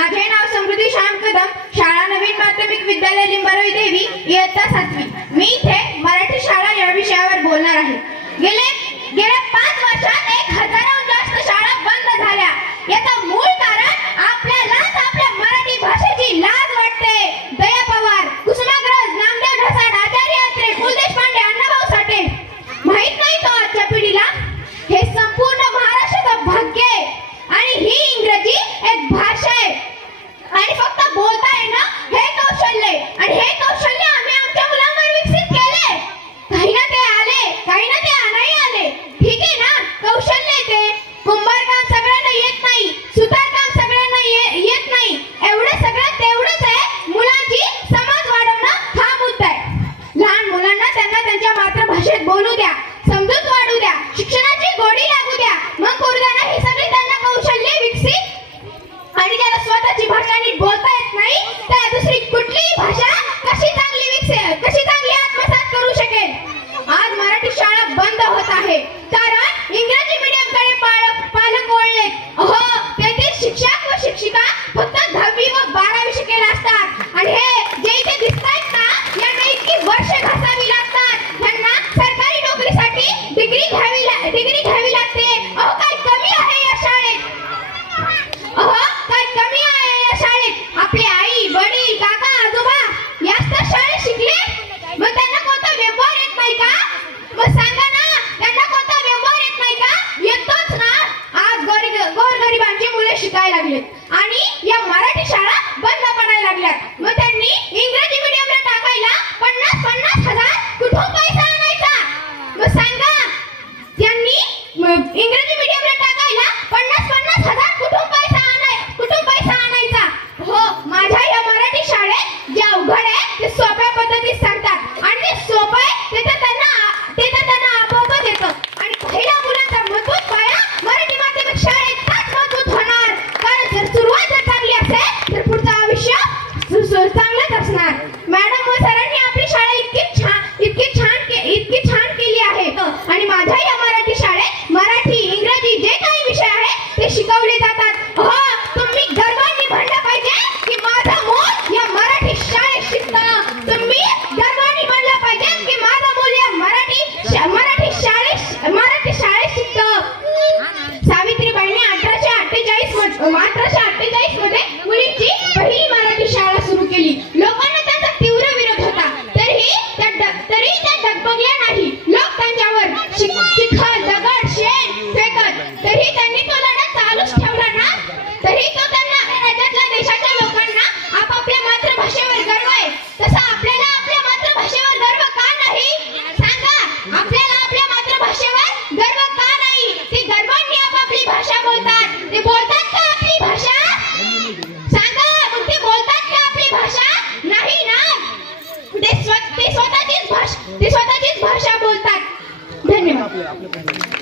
माझे नाव समृद्धी श्याम कदम शाळा नवीन माध्यमिक विद्यालय लिंबारोई देवी इयत्ता सातवी. मी इथे मराठी शाळा या विषयावर बोलणार आहे. गेले बोलू द्या समजूत वाढू द्या शिक्षणाची गोडी लागू द्या. मग पोरगांना हे सगळी त्यांना कौशल्य विकसित आणि त्याला स्वतःची भाषा नीट बोलता येत नाही तर दुसरी कुठलीही भाषा घ्यावी लागते. इतकी छान केली आहे. आणि माझ्या या मराठी शाळेत मराठी इंग्रजी जे काही विषय आहे ते शिकवले जातात. तुम्ही गर्वांनी म्हणलं पाहिजे की माझा मूल या मराठी शाळेत शिकत. तुम्ही गर्वाने म्हणलं पाहिजे की माझा मूल या मराठी मराठी शाळेत मराठी शाळेत शिकत. सावित्रीबाईने अठराशे अठ्ठेचाळीस अठराशे अठ्ठेचाळीसमध्ये मुलींची पहिली मराठी शाळा सुरू केली. निर्दोष ते स्वतःचीच भाषा बोलतात. धन्यवाद.